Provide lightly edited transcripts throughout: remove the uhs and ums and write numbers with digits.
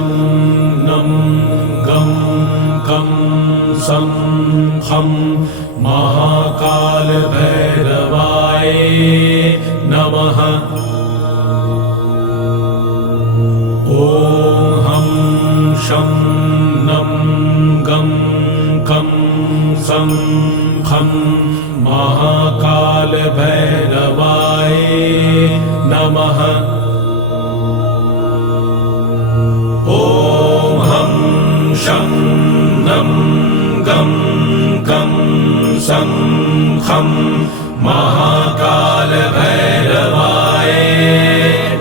शं नं गं कं सं खं महाकालभैरवाय नमः। ॐ हं शं नं गं कं सं खं महाकालभैरवाय नमः। ॐ हं शं नं गं कं सं खं महाकालभैरवाय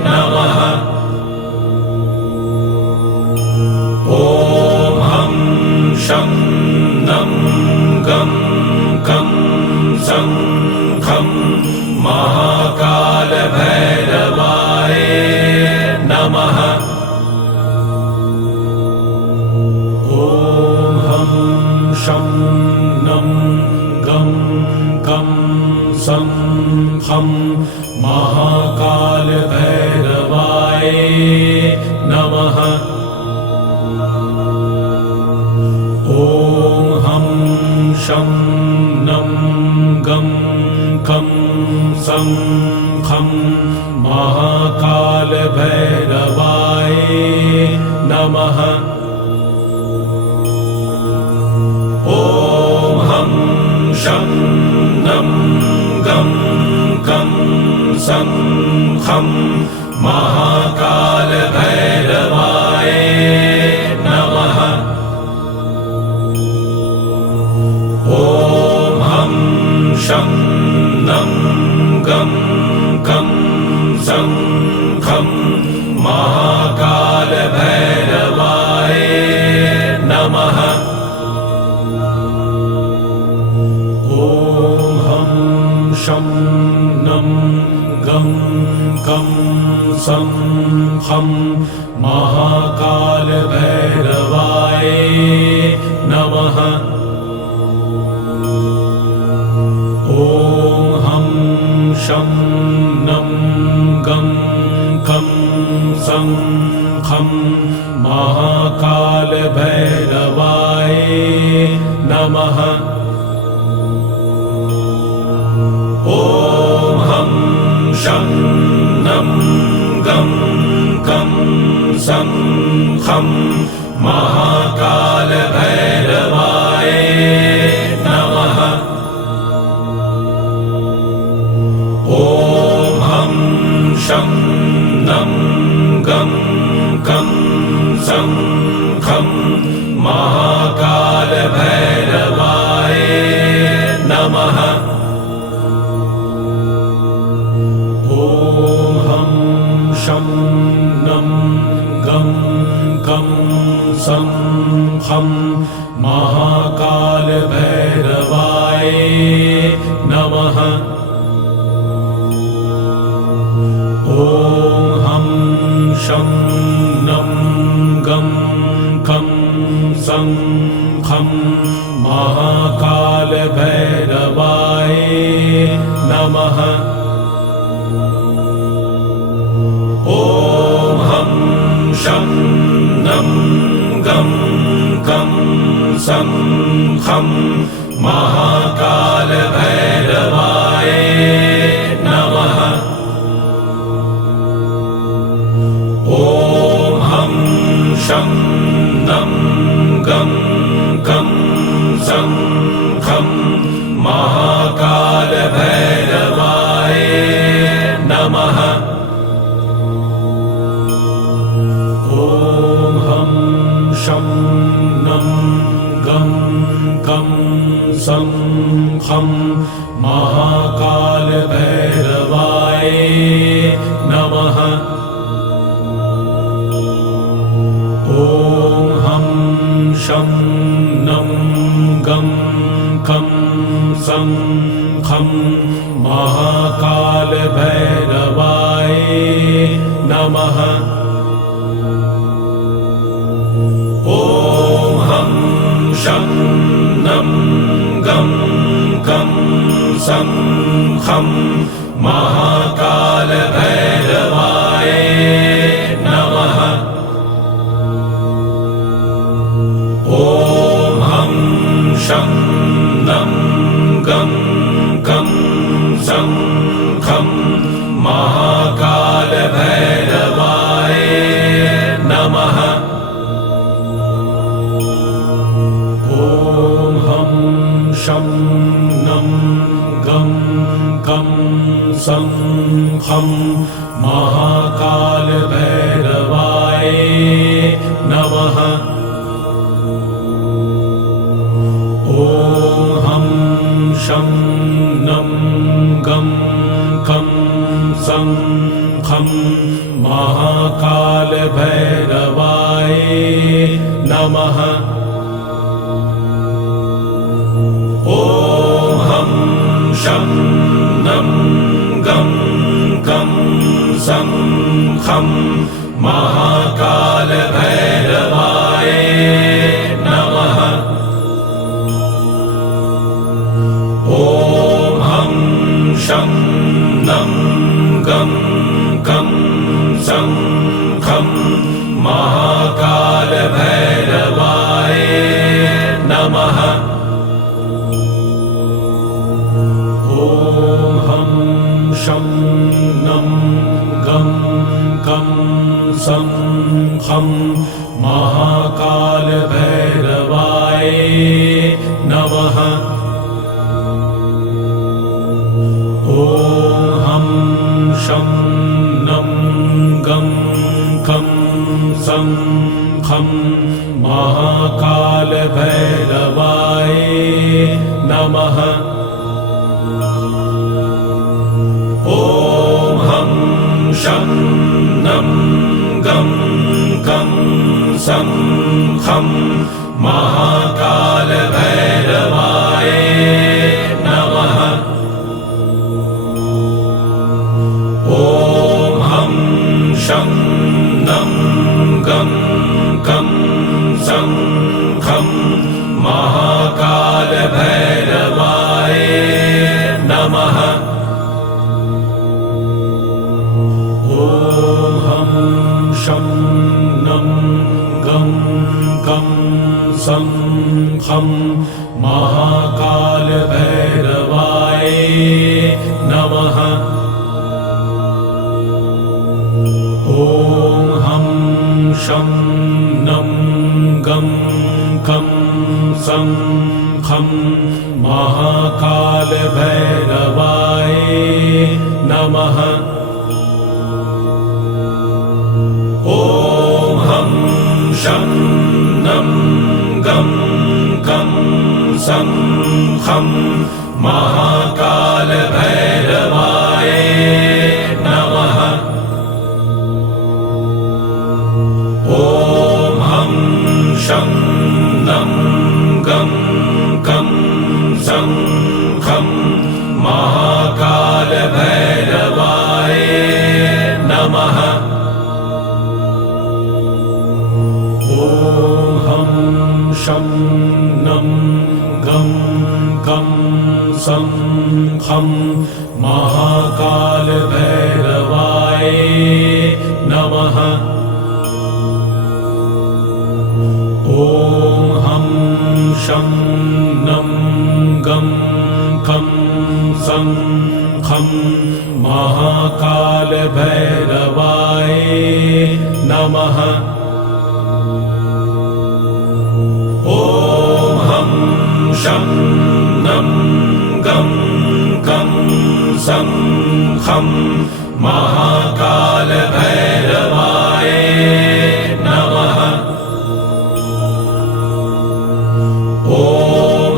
नमः। ॐ हं शं नं गं कं सं खं महाकालभैरवाय नमः। ॐ हं शं नं गं कं सं खं महाकालभैरवाय नमः। ॐ हं शं नं गं कं सं खं महाकालभैरवाय नमः। ॐ हं शं नं गं कं सं खं महाकालभैरवाय नमः। ॐ हं शं नं गं कं सं खं महाकालभैरवाय नमः। ॐ हं शं नं गं कं सं खं महाकालभैरवाय नमः। ॐ हं शं नं गं कं सं खं महाकालभैरवाय नमः। ॐ हं शं नं गं कं सं खं महाकालभैरवाय नमः। ॐ हं शं नं गं कं सं खं महाकालभैरवाय नमः। ॐ हं शं नं गं कं सं खं महाकालभैरवाय नमः। ॐ हं शं नं गं कं सं खं महाकालभैरवाय नमः। ॐ हं शं नं गं कं सं खं महाकालभैरवाय नमः। ॐ हं शं नं गं कं सं खं महाकालभैरवाय नमः। ॐ हं शं नं गं कं सं खं महाकालभैरवाय नमः। ॐ हं शं नं गं कं सं खं महाकालभैरवाय नमः। ॐ हं शं नं गं कं सं खं महाकालभैरवाय नमः। ॐ सं खं महाकालभैरवाय नमः। ॐ हं शं नं गं कं सं खं महाकालभैरवाय नमः। ॐ हं शं नं गं कं सं खं महाकालभैरवाय नमः। ॐ हं शं नं गं कं सं खं महाकालभैरवाय नमः। ॐ हं शं नं गं कं सं खं महाकालभैरवाय नमः। ॐ हं शं नं गं कं सं खं महाकालभैरवाय नमः। ॐ हं शं नं गं कं सं खं महाकालभैरवाय नमः। ॐ हं शं नं गं कं सं खं महाकालभैरवाय नमः। ॐ हं शं नं गं कं सं खं महाकालभैरवाय नमः। ॐ हं शं नं गं कं सं खं महाकालभैरवाय नमः। ॐ हं शं नं गं कं सं खं महाकालभैरवाय नमः। ॐ हं शं नं गं कं सं खं महाकालभैरवाय नमः। ॐ हं शं नं गं कं सं खं महाकालभैरवाय नमः। ॐ हं शं नं गं कं सं खं महाकालभैरवाय नमः। ॐ हं शं नं गं कं सं खं महाकालभैरवाय नमः। ॐ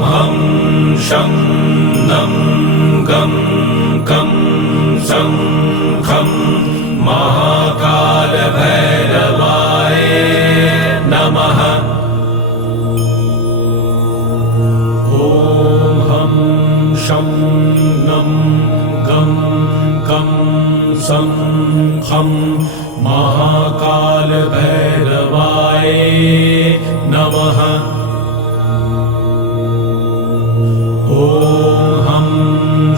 हं शं नं गं कं सं खं महाकालभैरवाय नमः। ॐ हं शं नं गं कं सं खं महाकालभैरवाय नमः। ॐ हं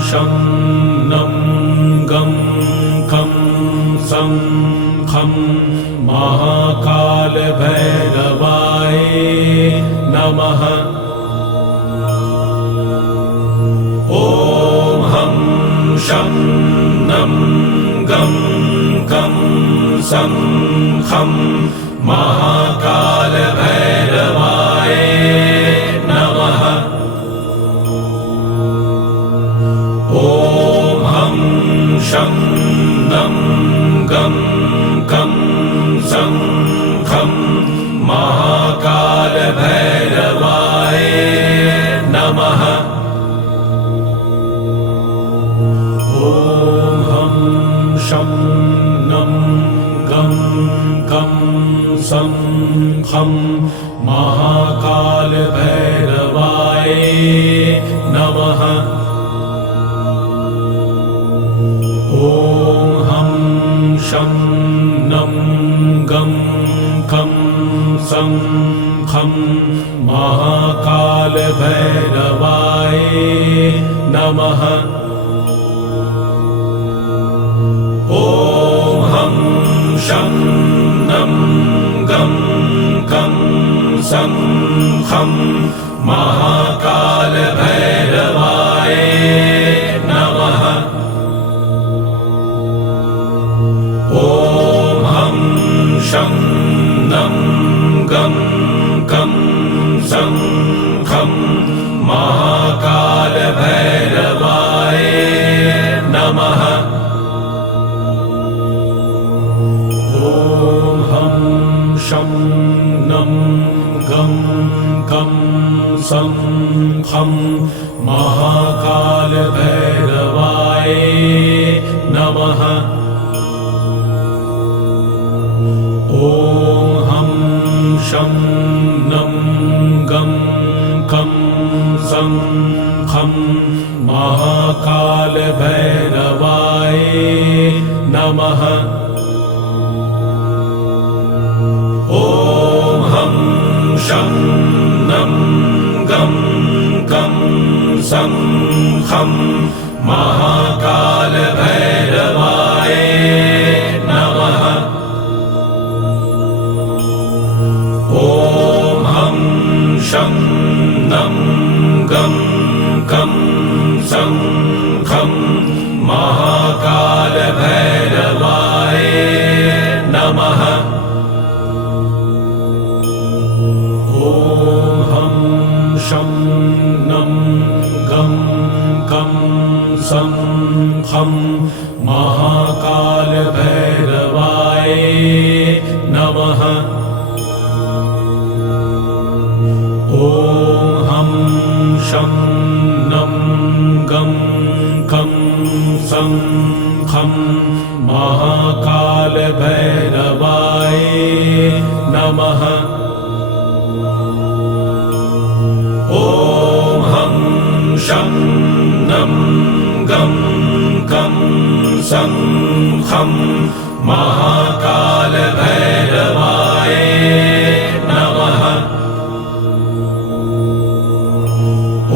शं नं गं कं सं खं महाकालभैरवाय नमः। ॐ हं शं नं गं कं सं खं महाकालभैरवाय नमः। ॐ हं खं महाकालभैरवाय नमः। ॐ हं शं नं गं कं सं खं महाकालभैरवाय नमः। ॐ हं शं नं गं कं सं खं महाकालभैरवाय नमः। ॐ हं शं नं गं कं सं खं महाकालभैरवाय नमः। ॐ हं शं नं गं कं सं खं महाकालभैरवाय नमः। ॐ हं शं नं गं कं सं खं महाकालभैरवाय नमः। ॐ हं शं नं गं कं सं खं महाकालभैरवाय नमः। ॐ हं शं नं गं कं सं खं महाकालभैरवाय नमः। ॐ हं शं नं गं कं सं खं महाकालभैरवाय नमः। ॐ हं शं नं गं कं सं खं महाकालभैरवाय नमः। ॐ हं शं नं गं कं सं खं महाकालभैरवाय नमः। ॐ हं शं नं गं कं सं खं महाकालभैरवाय नमः।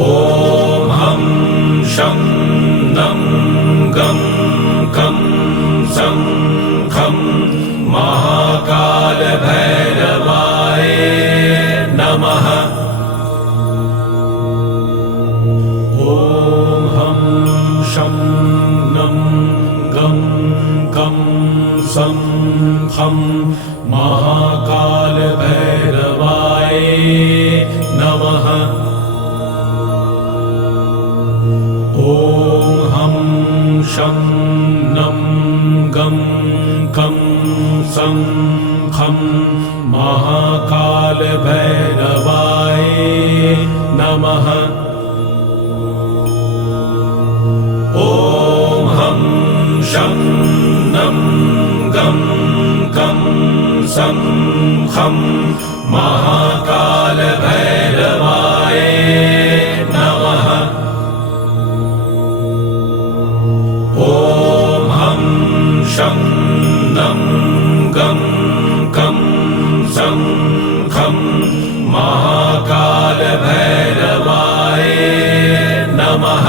ॐ हं शं नं गं कं सं खं महाकालभैरवाय नमः। ॐ हं शं नं गं कं सं खं महाकालभैरवाय नमः। ॐ हं शं नं गं कं सं खं महाकालभैरवाय नमः। ॐ हं शं नं गं कं सं खं महाकालभैरवाय नमः। ॐ हं शं नं गं कं सं खं महाकालभैरवाय नमः।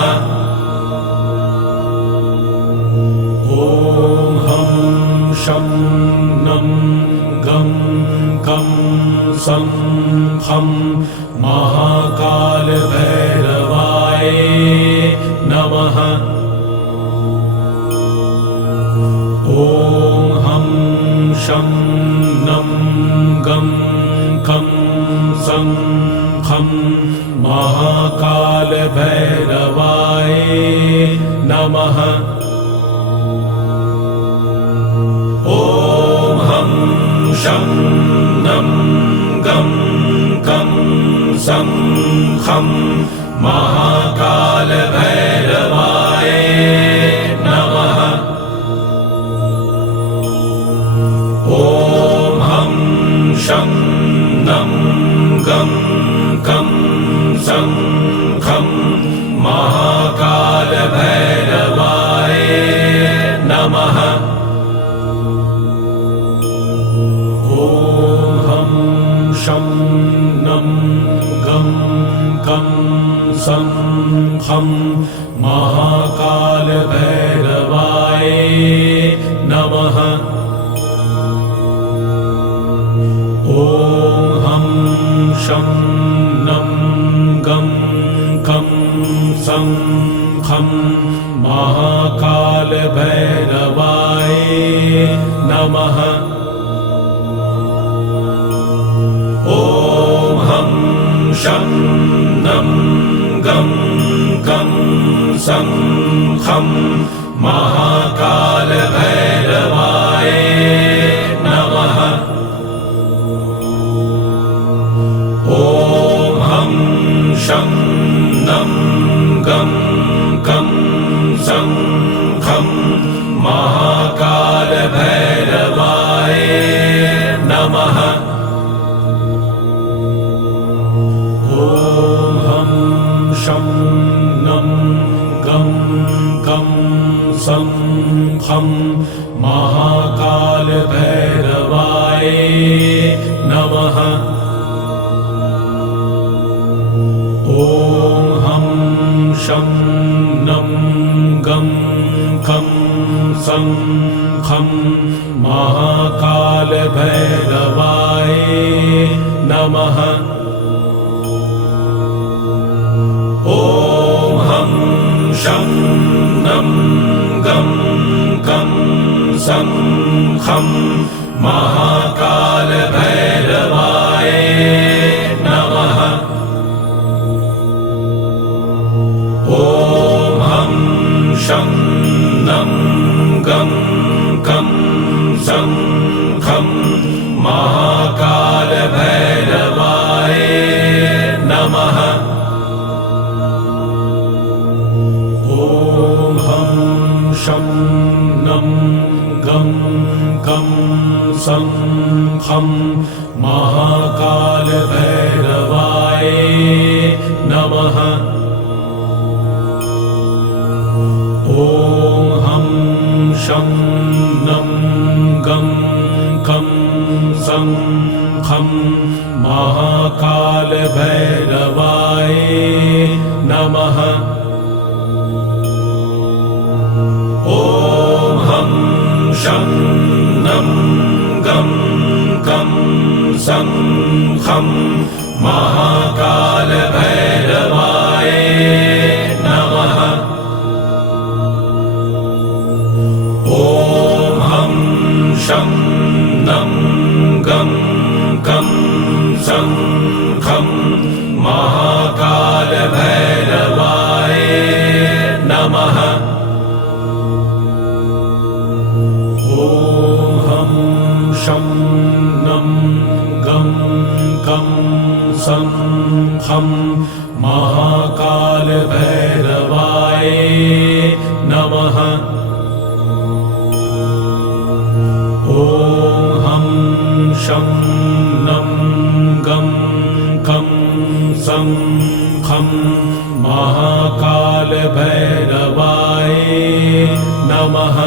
ॐ हं शं नं गं कं सं खं महाकालभैरवाय नमः। ॐ हं शं नं गं कं सं खं महाकालभैरवाय नमः। ॐ हं शं नं गं कं सं खं महाकालभैरवाय नमः। ॐ हं शं नं गं कं सं खं महाकालभैरवाय नमः। शं नं गं कं सं खं महाकालभैरवाय नमः। ॐ हं शं नं गं कं सं खं महाकालभैरवाय नमः। ॐ हं शं नं गं कं सं खं महाकालभैरवाय नमः। ॐ हं शं नं गं कं सं खं महाकालभैरवाय नमः। शं नं गं कं सं खं महाकालभैरवाय नमः। ॐ हं शं नं गं कं सं खं महाकालभैरवाय नमः। ॐ हं शं नं गं कं सं खं महाकालभैरवाय नमः। ॐ हं शं नं गं कं सं खं महाकालभैरवाय नमः। ॐ हं शं नं गं कं सं खं महाकालभैरवाय नमः। ॐ हं शं नं गं कं सं खं महाकालभैरवाय नमः। ॐ हं शं नं गं कं सं खं महाकालभैरवाय नमः। ॐ हं शं नं गं कं सं खं महाकालभैरवाय नमः। शं नं गं कं सं खं महाकालभैरवाय नमः। ॐ हं शं नं गं कं सं खं महाकालभैरवाय नमः।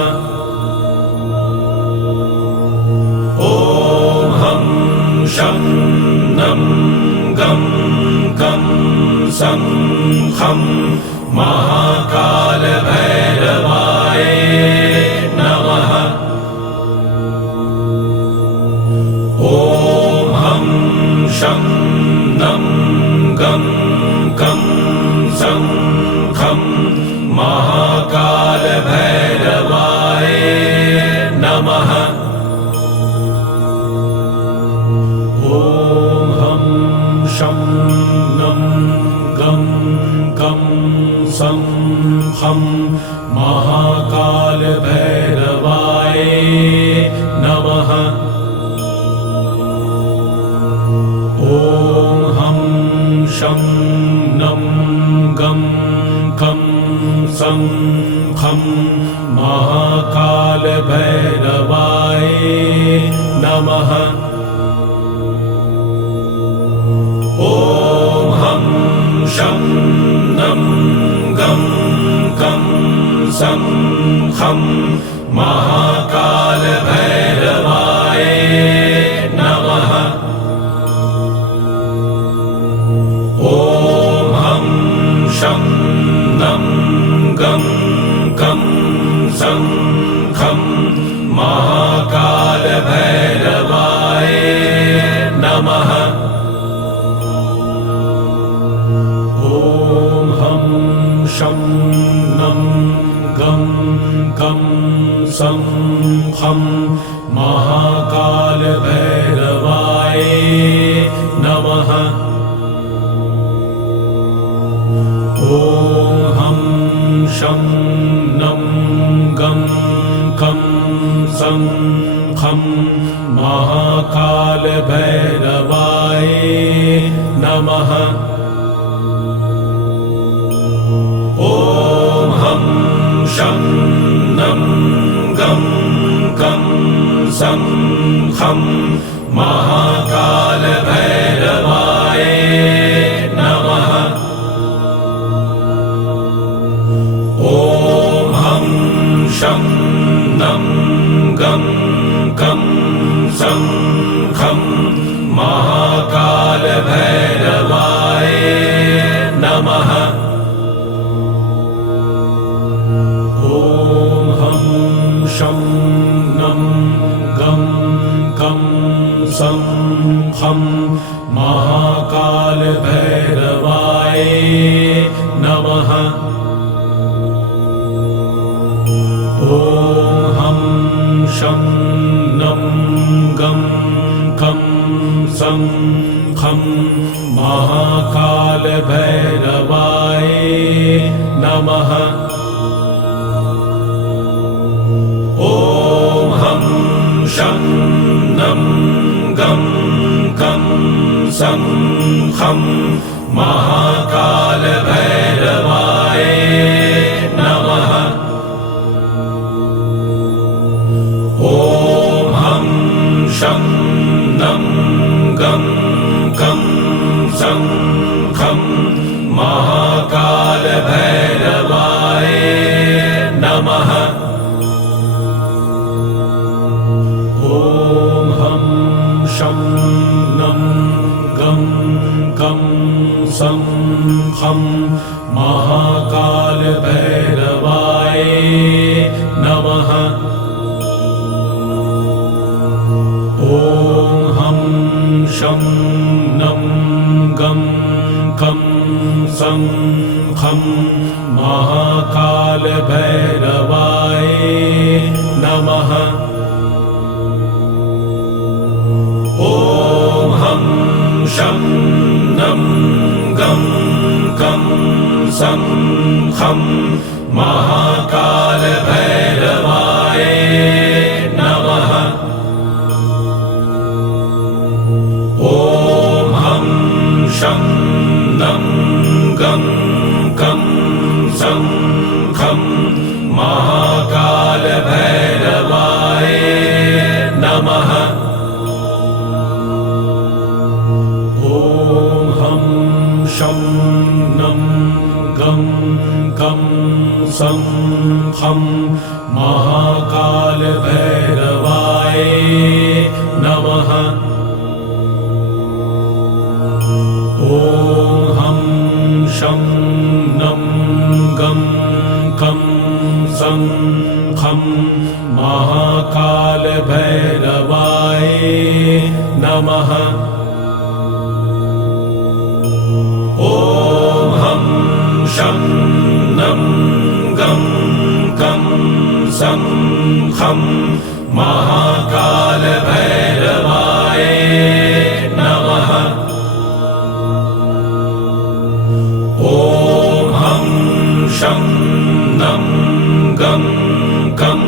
ॐ हं शं नं गं कं सं खं महाकालभैरवाय नमः। ॐ हं शं नं गं कं सं खं महाकालभैरवाय नमः। शं नं गं कं सं खं महाकालभैरवाय नमः। शं नं गं खं सं खं महाकालभैरवाय नमः। ॐ हं शं नं गं खं सं खं महाकालभैरवाय नमः। ॐ हं शं नं गं खं सं खं महाकालभैरवाय नमः। ॐ हं शं नं गं खं सं खं महाकालभैरवाय नमः। ॐ हं शं नं गं खं सं खं महाकालभैरवाय नमः। ॐ हं शं नं गं खं सं खं महाकालभैरवाय नमः। ॐ हं शं नं गं खं सं खं महाकालभैरवाय नमः। ॐ हं शं नं गं खं सं खं महाकालभैरवाय नमः। ॐ हं शं नं गं खं सं खं महाकालभैरवाय नमः। ॐ हं शं नं गं खं सं खं महाकालभैरवाय नमः। ॐ हं शं नं गं खं सं खं महाकालभैरवाय नमः। ॐ हं शं नं गं खं सं खं महाकालभैरवाय नमः। ॐ हं शं नं गं खं सं खं महाकालभैरवाय नमः। ॐ हं शं नं गं खं सं खं महाकालभैरवाय नमः। ॐ हं शं नं गं खं सं खं महाकालभैरवाय नमः। ॐ हं शं नं गं खं सं खं महाकालभैरवाय नमः। ॐ हं शं नं गं खं सं खं महाकालभैरवाय नमः। ॐ हं शं नं गं खं सं खं महाकालभैरवाय नमः। ॐ हं शं नं गं खं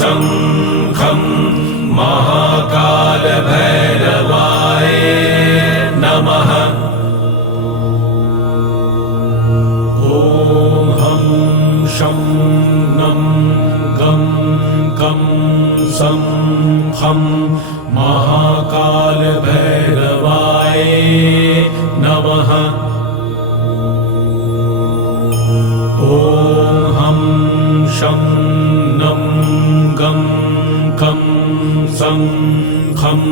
सं खं महाकालभैरवाय नमः। खं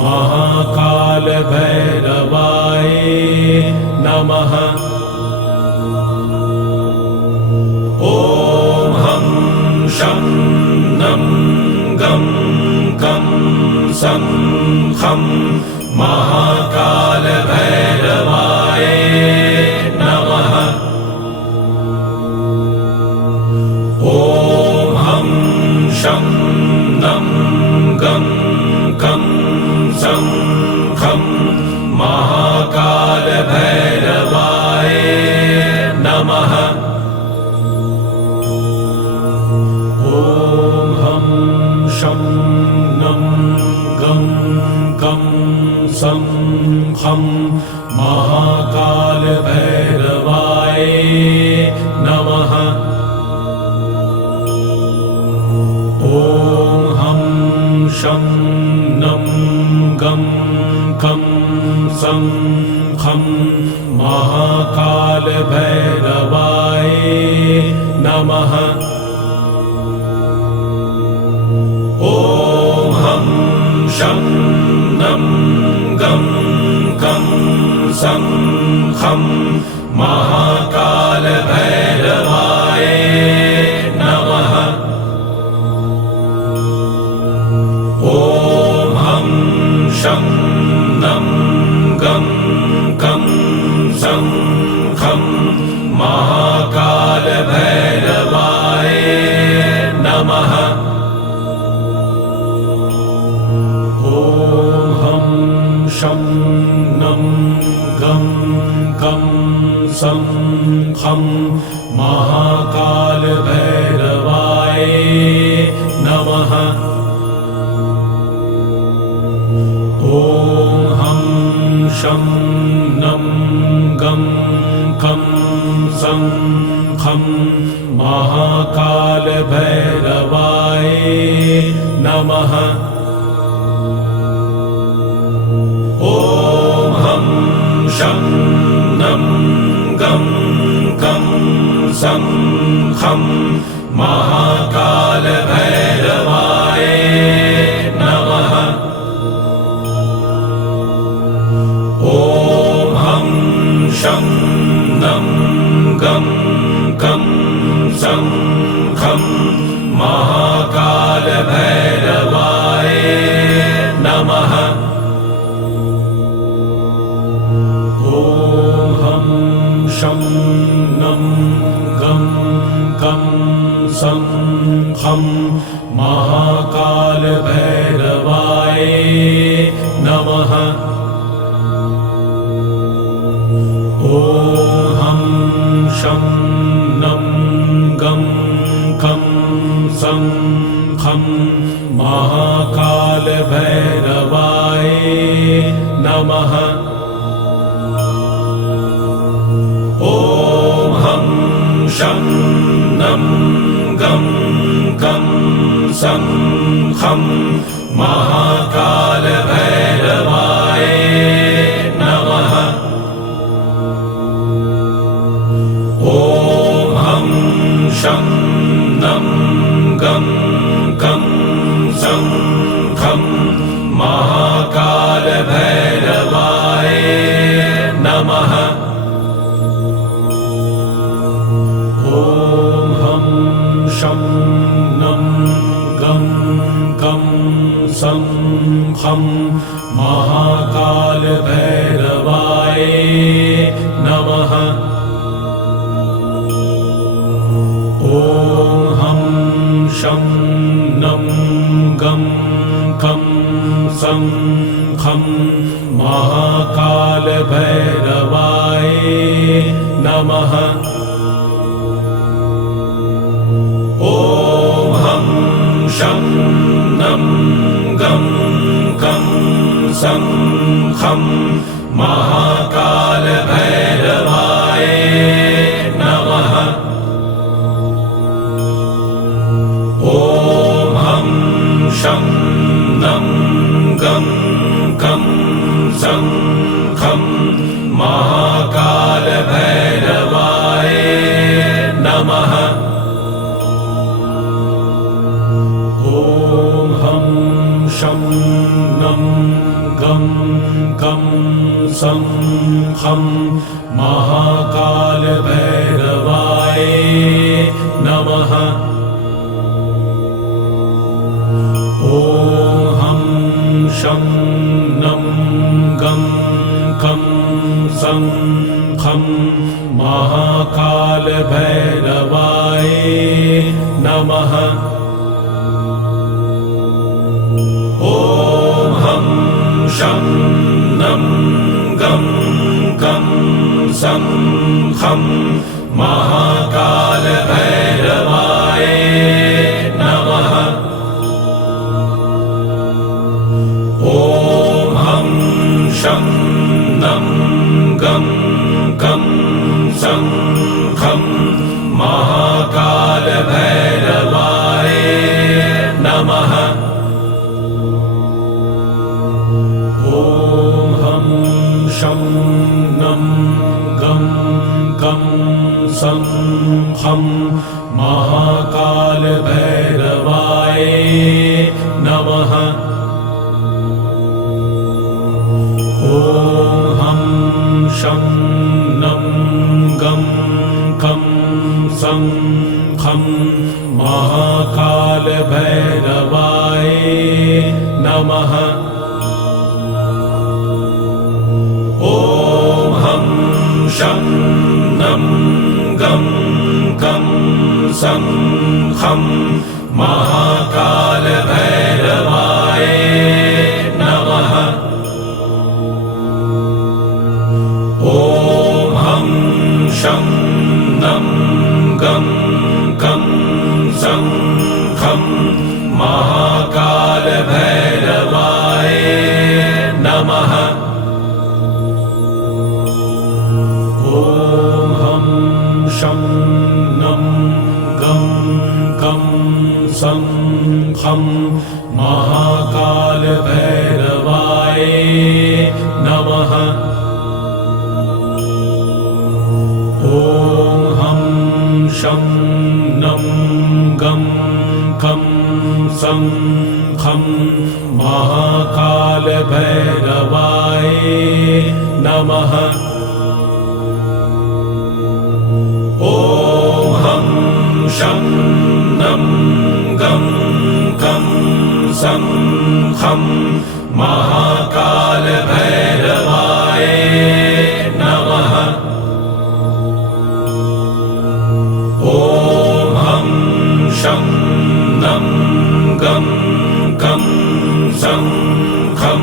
महाकालभैरवाय नमः। ॐ हं शं नं गं कं सं खं महाकालभैरवाय नमः। ॐ हं शं नं गं कं सं खं महाकालभैरवाय नमः। ॐ हं शं नं गं कं सं खं महाकालभैरवाय नमः। ॐ हं शं नं गं कं सं खं महाकालभैरवाय नमः। ॐ हं शं नं गं कं सं खं महाकालभैरवाय नमः। ॐ हं शं नं गं कं सं खं महाकालभैरवाय नमः। ॐ हं शं नं गं कं सं खं महाकालभैरवाय नमः। ॐ हं शं नं गं कं सं खं महाकालभैरवाय नमः। ॐ हं शं नं गं कं सं खं महाकालभैरवाय नमः। ॐ हं शं नं गं कं सं खं महाकालभैरवाय नमः। ॐ हं शं नं गं कं सं खं महाकालभैरवाय नमः। ॐ हं शं नं गं कं सं खं महाकालभैरवाय नमः। ॐ हं शं नं गं कं सं खं महाकालभैरवाय नमः। ॐ हं शं नं गं कं सं खं महाकालभैरवाय नमः। ॐ हं शं नं गं कं सं खं महाकालभैरवाय नमः। ॐ हं शं नं गं कं सं खं महाकालभैरवाय नमः। ॐ हं शं नं गं कं सं खं महाकालभैरवाय नमः। ॐ हं शं नं गं कं सं खं महाकालभैरवाय नमः। ॐ हं शं कं सं खं महाकालभैरवाय नमः। ॐ हं शं नं गं कं सं खं महाकालभैरवाय नमः। ॐ हं शं नं गं कं सं खं महाकालभैरवाय नमः। ॐ हं शं नं गं कं सं खं महाकालभैरवाय नमः। ॐ हं शं नं गं कं सं खं महाकालभैरवाय नमः। ॐ हं शं नं गं कं सं खं महाकालभैरवाय नमः। ॐ हं शं नं गं कं सं खं महाकालभैरवाय नमः। ॐ हं शं नं गं कं सं खं महाकालभैरवाय नमः। ॐ हं शं नं गं कं सं खं महाकालभैरवाय नमः। ॐ हं शं नं गं कं सं खं महाकालभैरवाय नमः। ॐ हं शं नं गं कं सं खं महाकालभैरवाय नमः। ॐ हं शं नं गं कं सं खं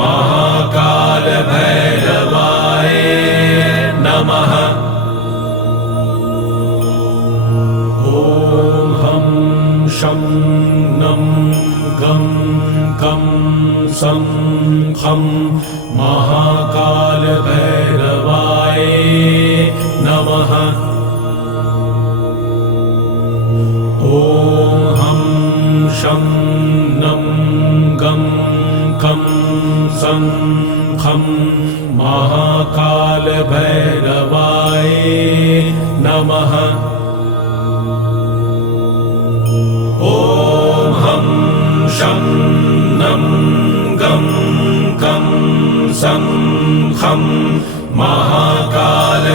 महाकालभैरवाय नमः। ॐ हं शं नं गं कं सं खं महाकालभैरवाय नमः। ॐ हं शं नं गं कं सं खं महाकालभैरवाय नमः। ॐ हं शं नं गं कं सं खं महाकालभैरवाय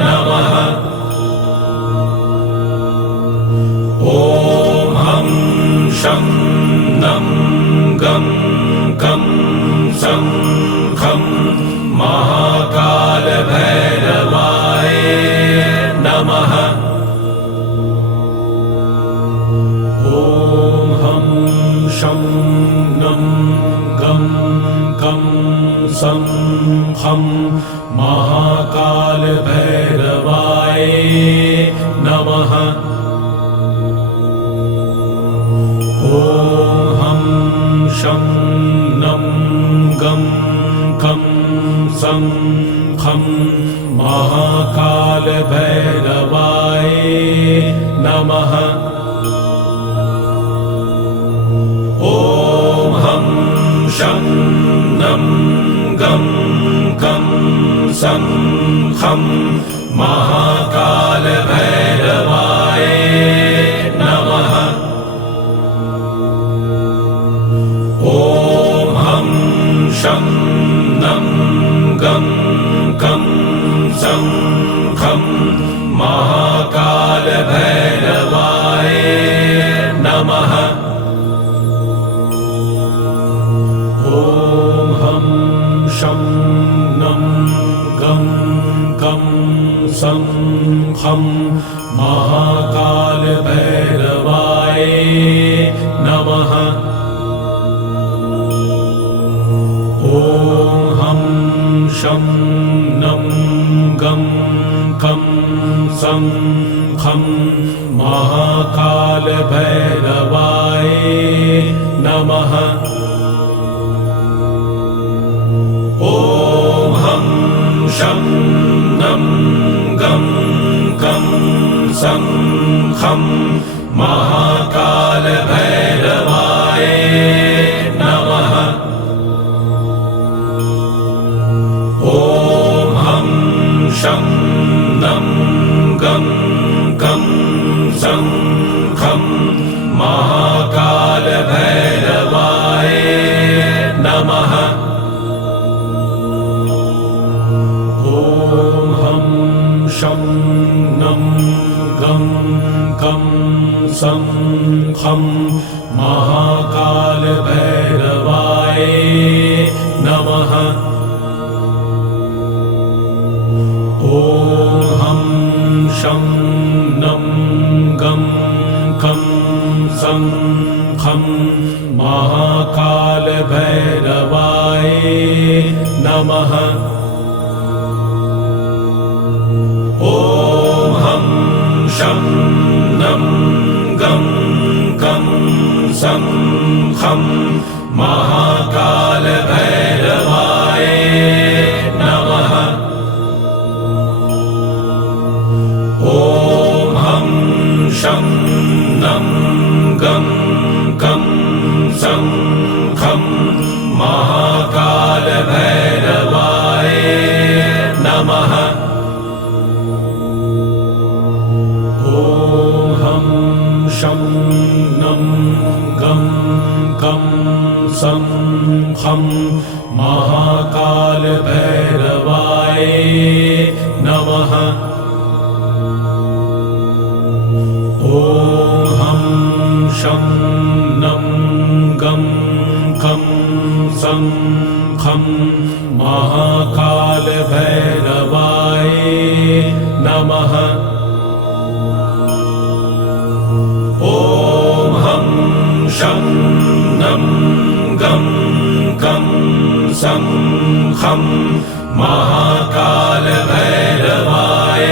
नमः। ॐ हं शं नं गं कं सं खं महाकालभैरवाय नमः। ॐ हं शं नं गं कं सं खं महाकालभैरवाय नमः। ॐ हं शं नं गं कं सं खं महाकालभैरवाय नमः। ॐ हं शं नं गं कं सं खं महाकालभैरवाय नमः। ॐ शं नं गं कं सं खं महाकालभैरवाय नमः। ॐ हं शं नं गं कं सं खं महाकालभैरवाय नमः। ॐ हं शं नं गं कं सं खं महाकालभैरवाय नमः। ॐ हं शं नं गं कं सं खं महाकालभैरवाय नमः। ॐ हं शं नं गं कं सं खं महाकालभैरवाय नमः। ॐ हं शं नं गं कं सं खं महाकालभैरवाय नमः। ॐ हं शं नं गं कं सं खं महाकालभैरवाय नमः। ॐ हं शं नं गं कं सं खं महाकालभैरवाय नमः। ॐ हं शं नं गं कं सं खं महाकालभैरवाय नमः। ॐ हं शं नं गं कं सं खं महाकालभैरवाय नमः। ॐ हं शं नं गं कं सं खं महाकालभैरवाय नमः। ॐ हं शं नं गं कं सं खं महाकालभैरवाय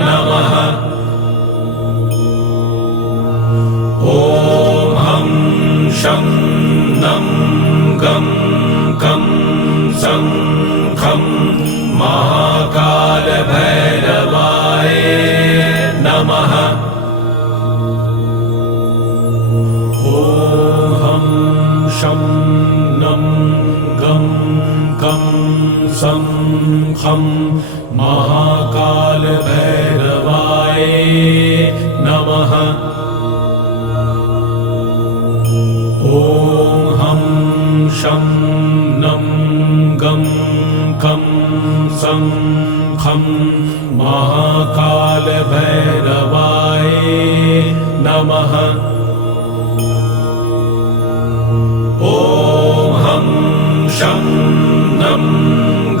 नमः। ॐ हं शं नं गं कं सं खं महाकालभैरवाय नमः। ॐ हं शं नं गं कं सं खं महाकालभैरवाय नमः। ॐ हं शं नं गं कं सं खं महाकालभैरवाय नमः। ॐ हं शं नं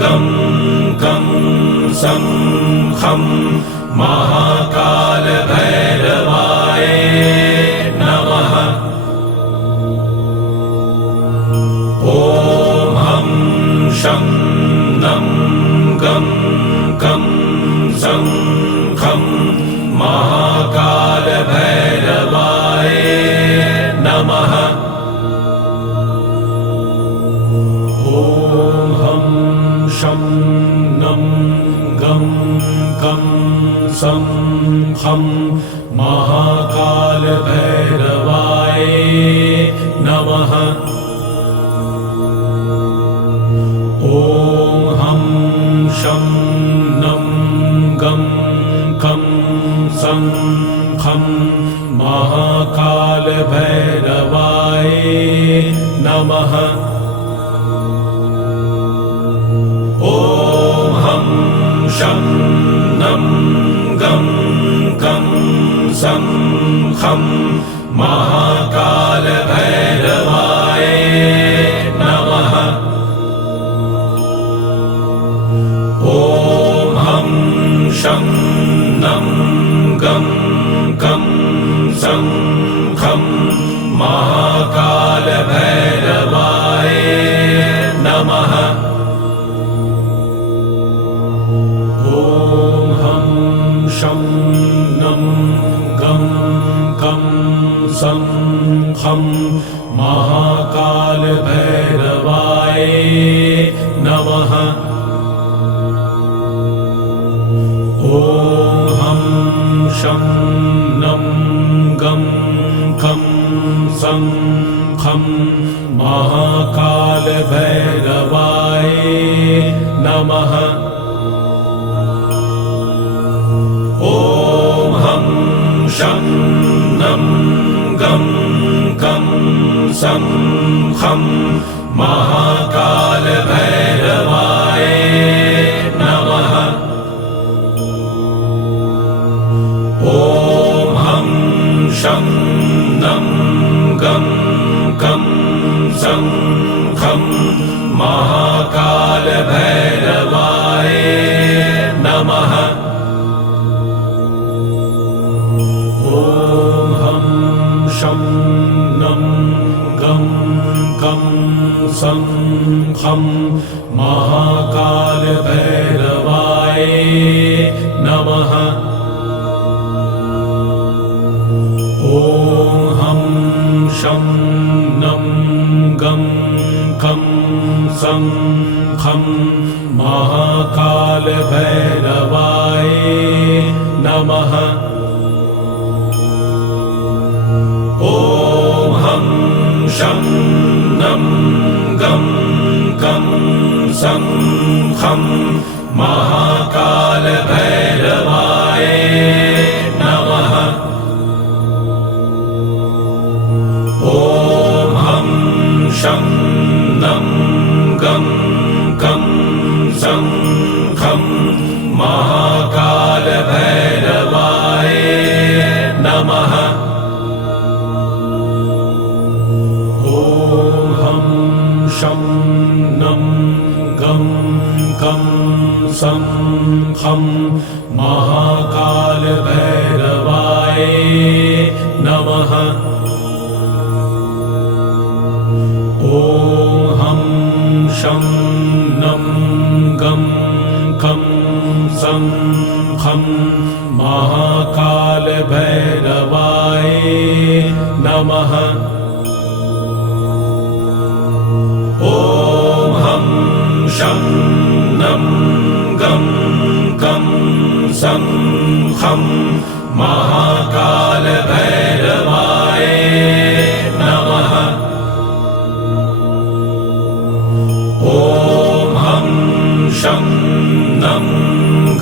गं कं सं खं महाकालभैरवाय नमः। ॐ हं शं नं गं कं सं खं महाकालभैरवाय नमः। ॐ हं शं नं गं कं सं खं महाकालभैरवाय नमः। ॐ हं शं नं गं कं सं खं महाकालभैरवाय नमः। ॐ हं शं नं गं कं सं खं महाकालभैरवाय नमः। ॐ हं शं नं गं कं सं खं महाकालभैरवाय नमः। ॐ हं शं नं गं कं सं खं महाकालभैरवाय नमः। ॐ हं शं नं गं कं सं खं महाकालभैरवाय नमः। ॐ हं शं नं गं कं सं खं महाकालभैरवाय नमः। ॐ हं शं नं गं कं सं खं महाकालभैरवाय नमः। ॐ हं शं नं गं कं सं खं महाकालभैरवाय नमः। ॐ हं शं नं गं कं सं खं महाकालभैरवाय नमः। ॐ हं शं नं गं कं सं खं महाकालभैरवाय नमः। ॐ हं शं नं गं कं सं खं महाकालभैरवाय नमः। ॐ हं शं नं गं कं सं खं महाकालभैरवाय नमः। ॐ हं शं नं गं कं सं खं महाकालभैरवाय नमः। ॐ हं शं नं गं कं सं खं महाकालभैरवाय नमः। ॐ हं शं नं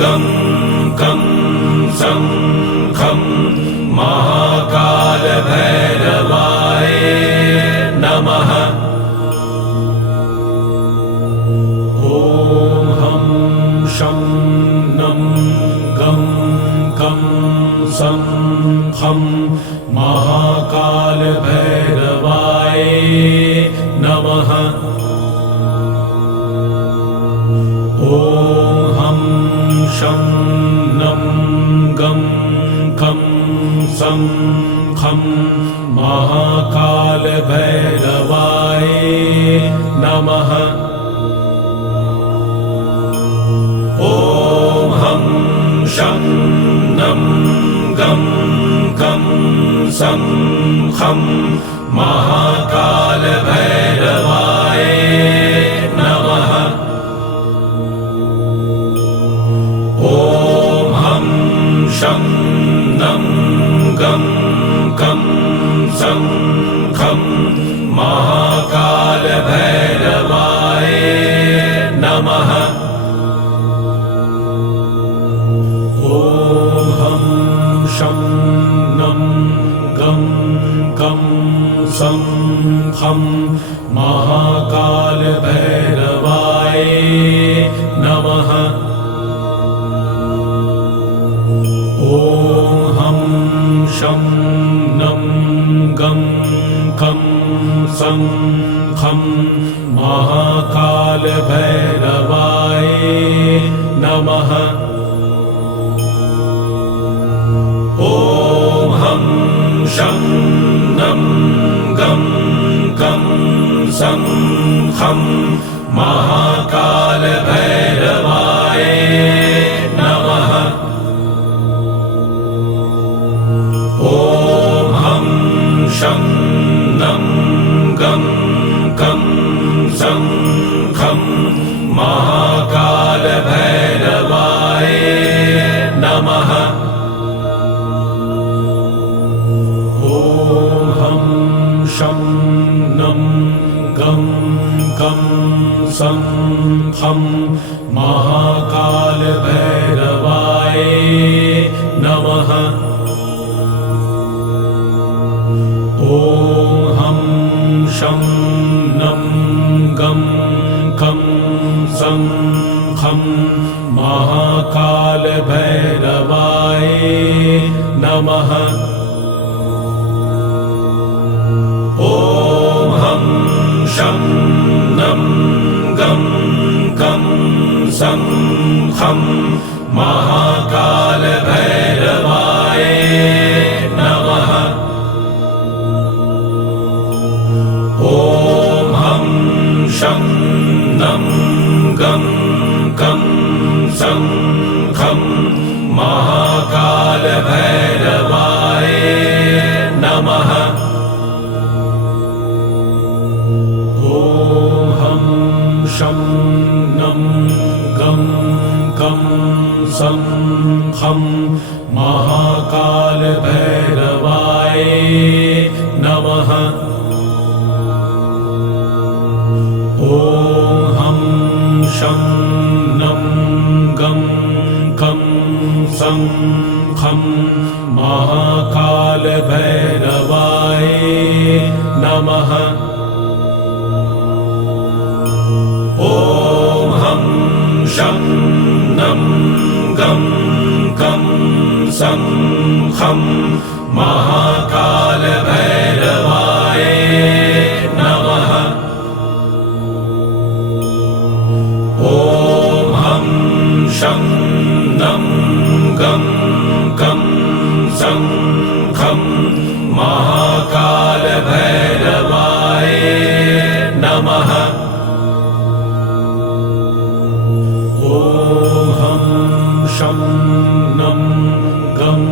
गं कं सं खं महाकालभैरवाय नमः। ॐ हं शं नं गं कं सं खं महाकालभैरवाय नमः। ॐ हं शं नं गं कं सं खं महाकालभैरवाय नमः। ॐ हं शं नं गं कं सं खं महाकालभैरवाय नमः। ॐ हं शं नं गं कं सं खं महाकालभैरवाय नमः। ॐ हं शं नं गं कं सं खं महाकालभैरवाय सं खं महाकाल भैरवाय नमः। ॐ हं शं नं गं कं सं खं महाकाल भैरवाय नमः। ॐ हं शं नं गं कं सं खं महाकाल भैरवाय नमः। ॐ हं शं नं गं कं सं खं महाकाल भैरवाय नमः। ॐ हं शं नं गं कं सं खं महाकाल भैरवाय नमः। ॐ हं शं नं गं कं सं खं महाकाल भैरवाय नमः। ॐ हं शं नं गं कं सं खं महाकाल भैरवाय नमः। ॐ हं शं नं गं कं सं खं महाकाल भैरवाय नमः। ॐ हं शं नं गं कं सं खं महाकाल भैरवाय नमः। ॐ हं शं नं गं कं सं खं महाकाल भैरवाय नमः। ॐ हं शं नं गं कं सं खं महाकाल भैरवाय नमः। ॐ हं शं नं गं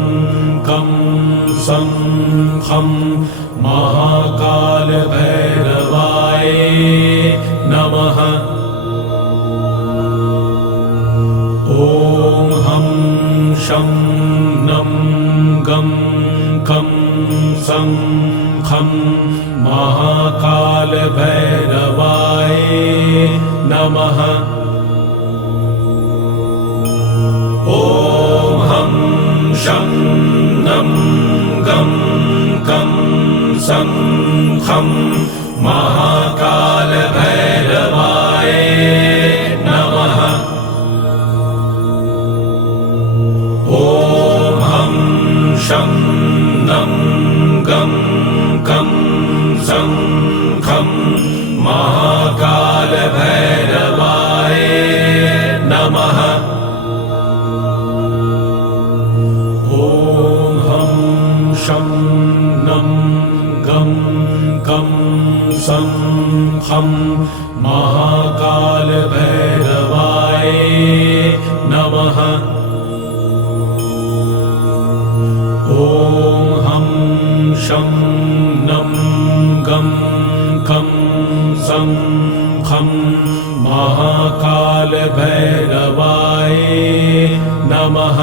कं सं खं महाकाल भैरवाय नमः। ॐ हं शं नं गं कं सं खं महाकाल भैरवाय नमः। ॐ हं शं नं गं कं सं खं महाकाल भैरवाय नमः। ॐ हं शं नं गं कं सं खं महाकाल भैरवाय नमः। ॐ हं शं नं गं कं सं खं महाकाल भैरवाय नमः। ॐ हं शं नं गं कं सं खं महाकाल भैरवाय नमः।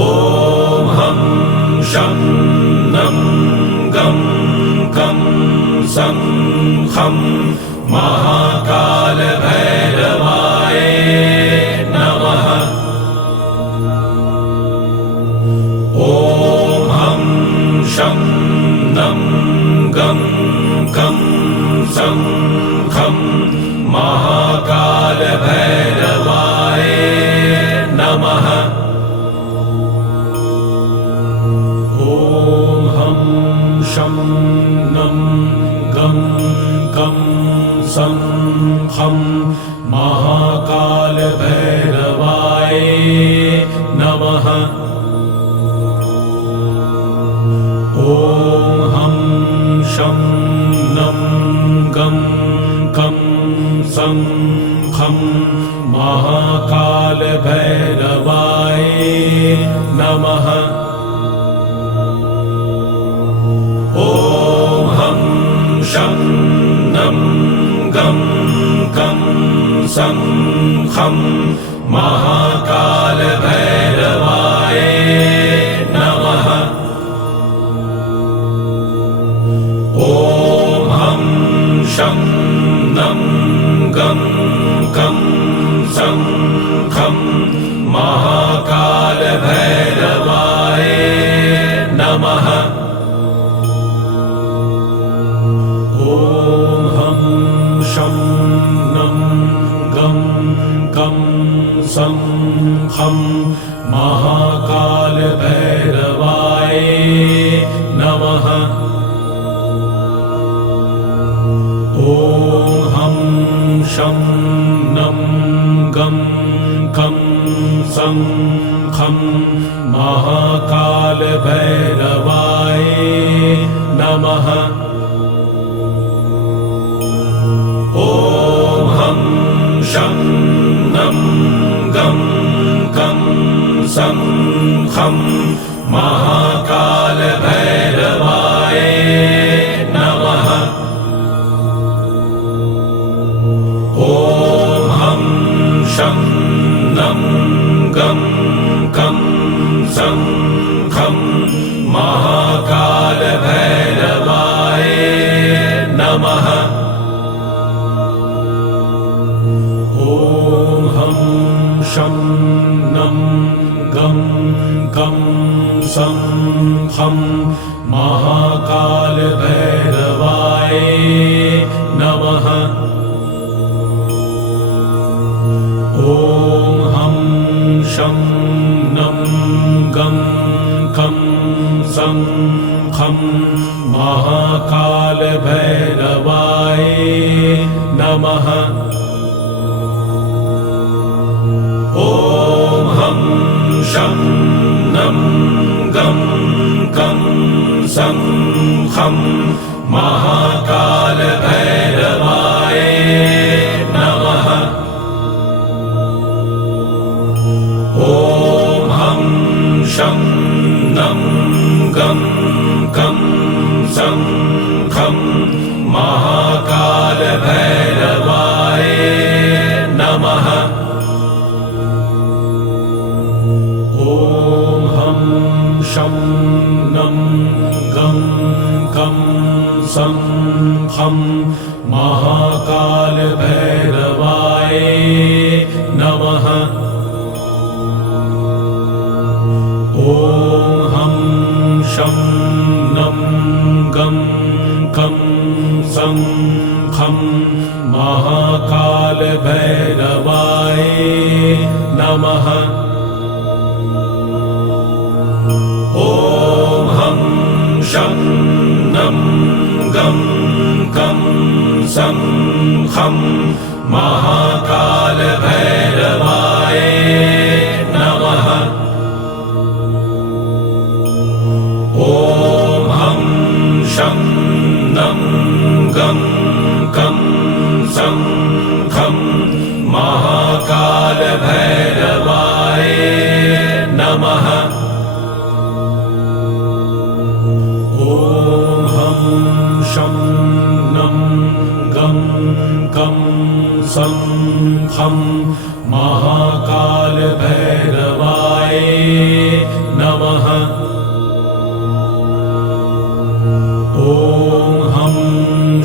ॐ हं शं नं गं कं सं खं महाकाल भैरवाय नमः। ॐ हं शं नं गं कं सं खं महाकाल भैरवाय नमः। ॐ हं सं खं महाकालभैरवाय नमः। ॐ हं शं नं गं कं सं खं महाकालभैरवाय नमः। ॐ हं शं नं गं कं सं खं महाकालभैरवाय नमः। ॐ हं शं नं गं कं सं खं महाकालभैरवाय नमः। ॐ हं शं नं गं कं सं खं महाकालभैरवाय नमः। ॐ हं शं नं गं कं सं खं महाकालभैरवाय नमः। ॐ हं शं नं गं कं सं खं महाकालभैरवाय नमः। ॐ हं शं नं गं कं सं खं महाकालभैरवाय नमः। ॐ हं शं नं गं कं सं खं महाकालभैरवाय नमः। ॐ हं शं नं गं कं सं खं महाकालभैरवाय नमः। ॐ हं शं नं गं कं सं खं महाकालभैरवाय नमः। ॐ हं शं नं गं कं सं खं महाकालभैरवाय नमः। ॐ हं शं नं गं कं सं खं महाकालभैरवाय नमः। ॐ हं शं नं गं कं सं खं महाकालभैरवाय नमः। ॐ हं शं नं गं कं सं खं महाकालभैरवाय नमः। ॐ हं शं नं गं कं सं खं महाकालभैरवाय नमः। ॐ हं शं नं गं कं सं खं महाकालभैरवाय नमः। ॐ हं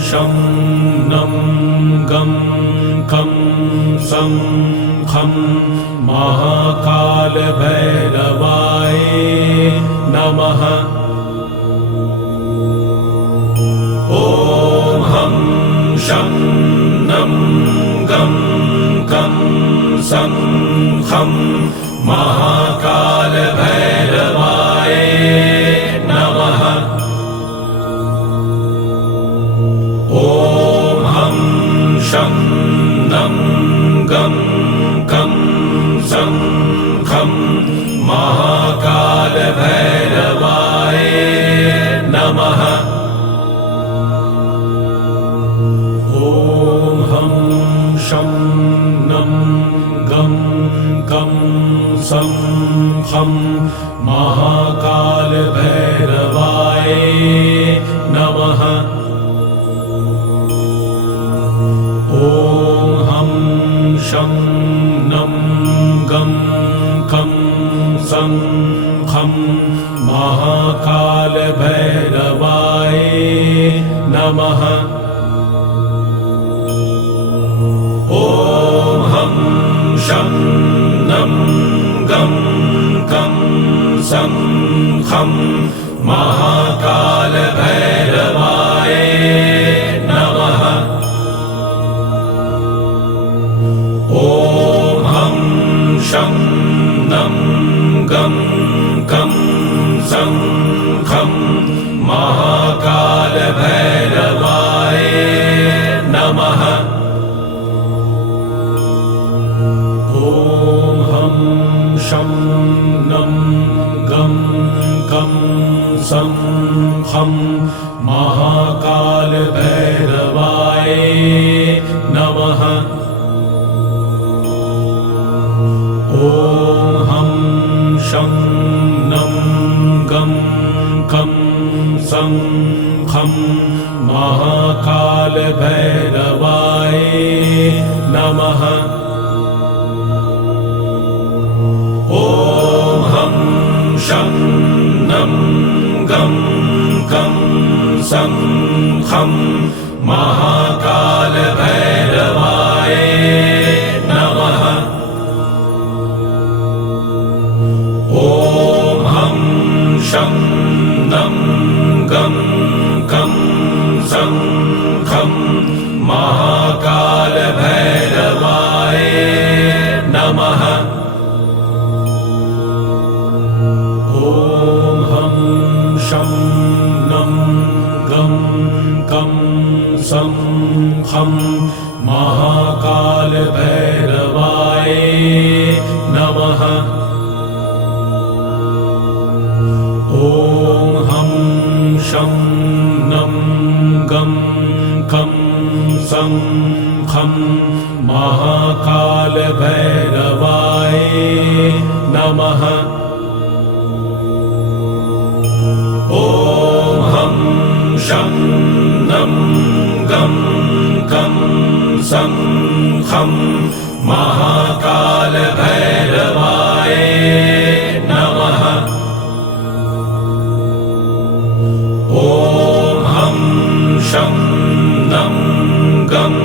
शं नं गं कं सं खं महाकालभैरवाय नमः। ॐ हं शं नं गं कं सं खं महाकालभैरवाय नमः। ॐ हं शं नं गं कं सं खं महाकालभैरवाय नमः। ॐ हं शं नं गं कं सं खं महाकालभैरवाय नमः। ॐ हं शं नं गं कं सं खं महाकालभैरवाय नमः। ॐ हं शं नं गं कं सं खं महाकालभैरवाय नमः। ॐ हं शं नं गं कं सं खं महाकालभैरवाय नमः। ॐ हं शं नं गं कं सं खं महाकालभैरवाय नमः। ॐ हं शं नं गं कं सं खं महाकालभैरवाय नमः। ॐ हं शं नं गं कं सं खं महाकालभैरवाय नमः। ॐ हं शं नं गं कं सं खं महाकालभैरवाय नमः। ॐ हं शं नं गं कं सं खं महाकालभैरवाय नमः। ॐ हं शं नं गं कं सं खं महाकालभैरवाय नमः। ॐ हं शं नं गं कं सं खं महाकालभैरवाय नमः। ॐ हं शं नं गं